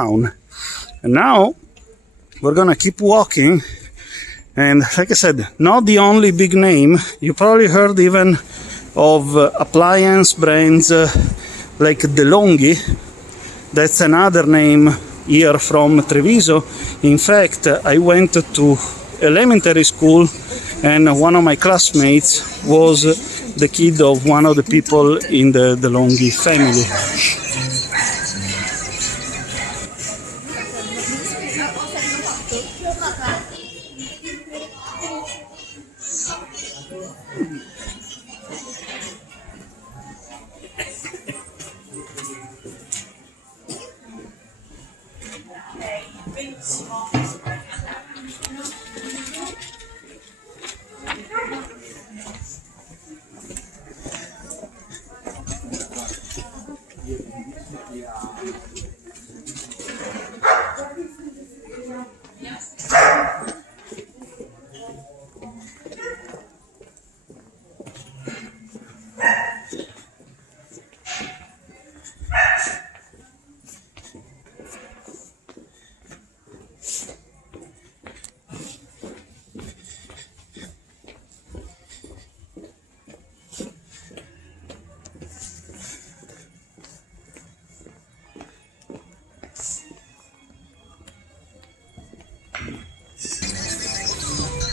town. And now we're gonna keep walking, and like I said, not the only big name. You probably heard even of appliance brands like DeLonghi. That's another name here from Treviso. In fact, I went to elementary school and one of my classmates was the kid of one of the people in the DeLonghi family.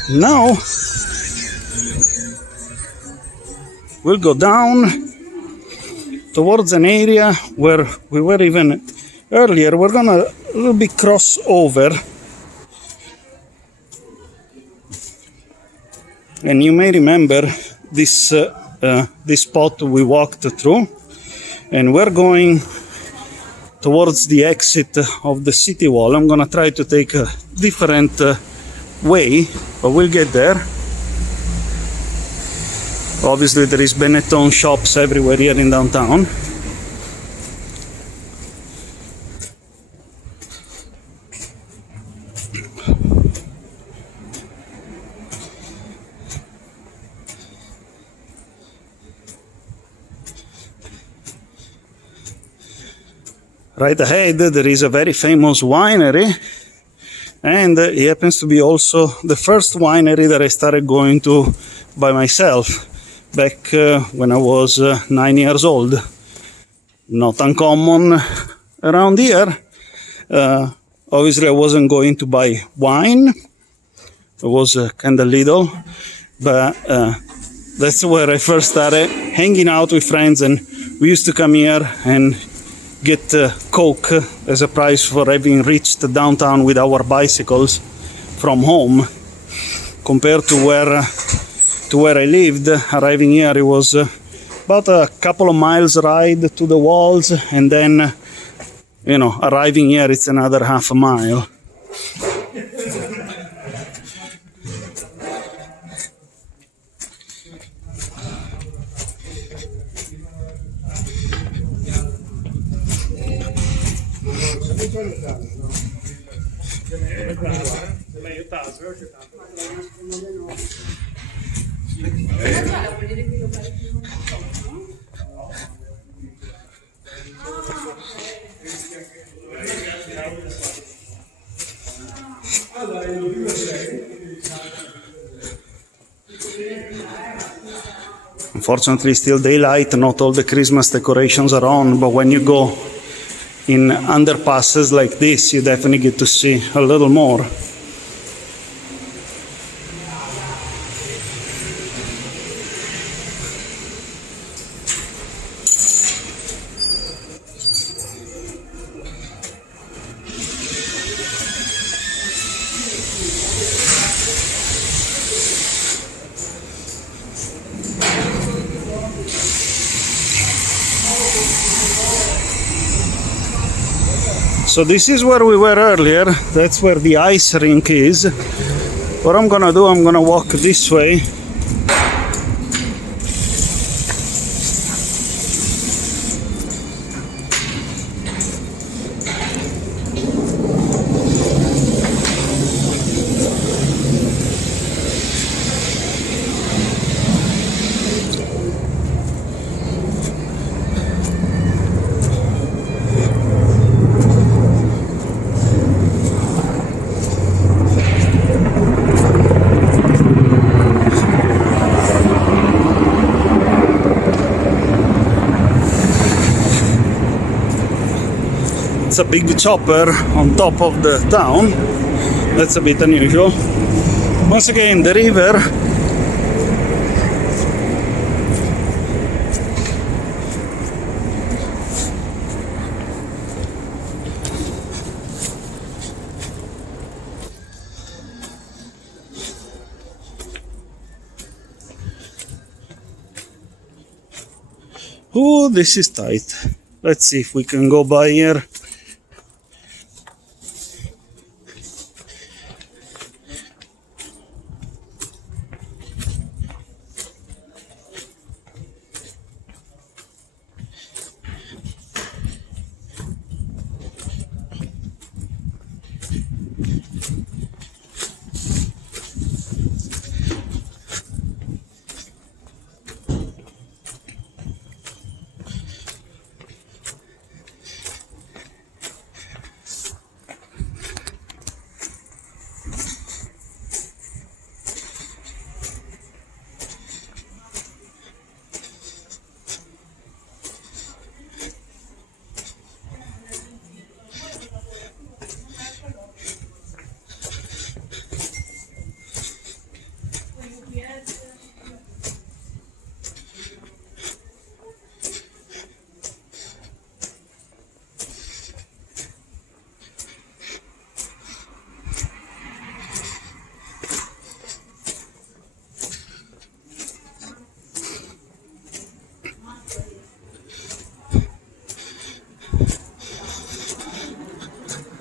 Now we'll go down towards an area where we were even earlier. We're gonna a little bit cross over, and you may remember this spot we walked through, and we're going towards the exit of the city wall. I'm gonna try to take a different way, but we'll get there. Obviously there is Benetton shops everywhere here in downtown. Right ahead there is a very famous winery, and it happens to be also the first winery that I started going to by myself back when I was 9 years old. Not uncommon around here. Obviously I wasn't going to buy wine. It was kind of little, but that's where I first started hanging out with friends, and we used to come here and get Coke as a prize for having reached downtown with our bicycles from home. Compared to where I lived, arriving here it was about a couple of miles ride to the walls, and then arriving here it's another half a mile. Unfortunately, still daylight, not all the Christmas decorations are on, but when you go in underpasses like this, you definitely get to see a little more. So this is where we were earlier. That's where the ice rink is. What I'm gonna do, I'm gonna walk this way. It's a big chopper on top of the town. That's a bit unusual. Once again, the river. Oh, this is tight. Let's see if we can go by here.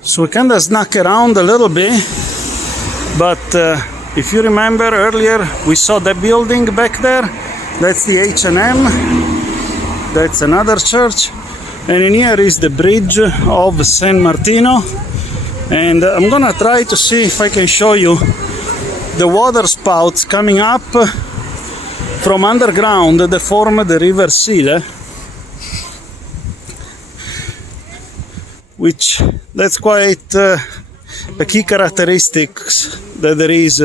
So we kind of snuck around a little bit, but if you remember earlier, we saw that building back there. That's the H&M. That's another church. And in here is the bridge of San Martino. And I'm gonna try to see if I can show you the water spouts coming up from underground that form the river Sile, which that's quite a key characteristics that there is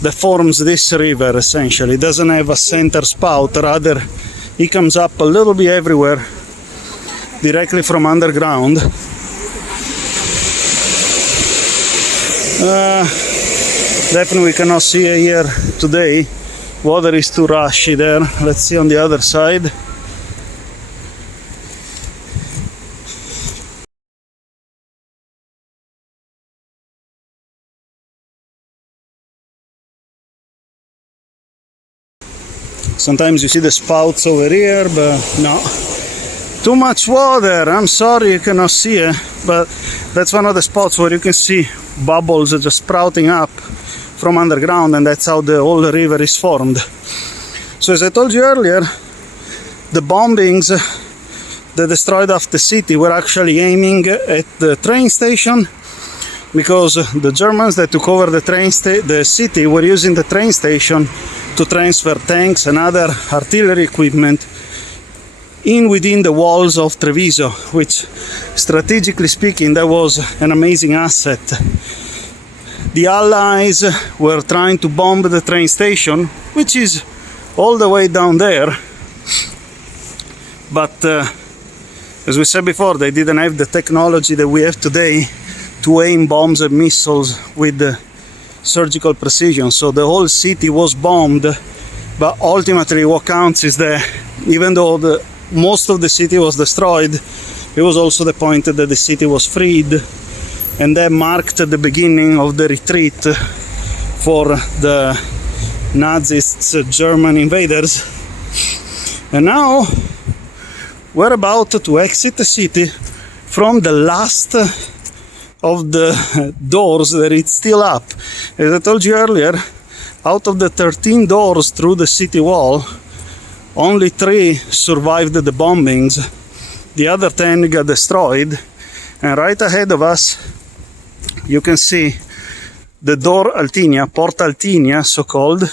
that forms this river. Essentially, it doesn't have a center spout, rather it comes up a little bit everywhere directly from underground. Definitely we cannot see it here today. Water is too rushy there. Let's see on the other side. Sometimes you see the spouts over here, but no. Too much water. I'm sorry you cannot see it, but that's one of the spots where you can see bubbles just sprouting up from underground, and that's how the whole river is formed. So as I told you earlier, the bombings that destroyed half the city were actually aiming at the train station, because the Germans that took over the city were using the train station to transfer tanks and other artillery equipment within the walls of Treviso, which, strategically speaking, that was an amazing asset. The Allies were trying to bomb the train station, which is all the way down there, but as we said before, they didn't have the technology that we have today to aim bombs and missiles with surgical precision. So the whole city was bombed, but ultimately what counts is that even though most of the city was destroyed, it was also the point that the city was freed, and that marked the beginning of the retreat for the Nazists, German invaders. And now we're about to exit the city from the last of the doors that it's still up. As I told you earlier, out of the 13 doors through the city wall, only 3 survived the bombings. The other 10 got destroyed. And right ahead of us, you can see the door Altinia, Porta Altinia, so called.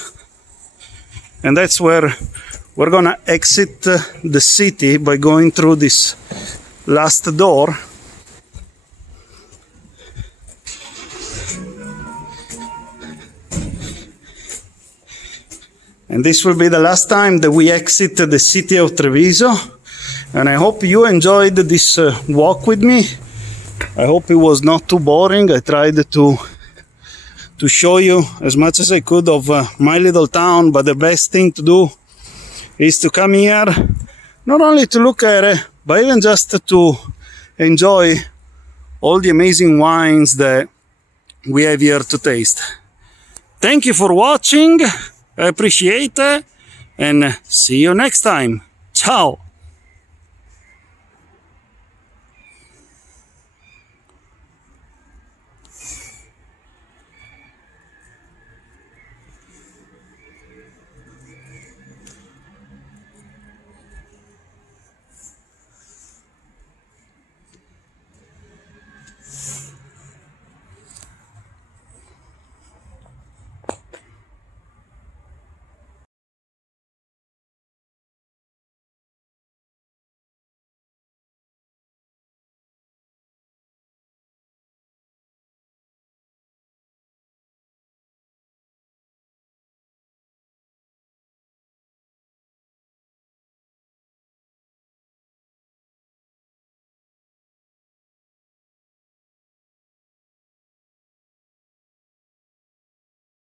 And that's where we're gonna exit the city by going through this last door. And this will be the last time that we exit the city of Treviso. And I hope you enjoyed this walk with me. I hope it was not too boring. I tried to show you as much as I could of my little town, but the best thing to do is to come here, not only to look at it, but even just to enjoy all the amazing wines that we have here to taste. Thank you for watching. I appreciate it, and see you next time. Ciao!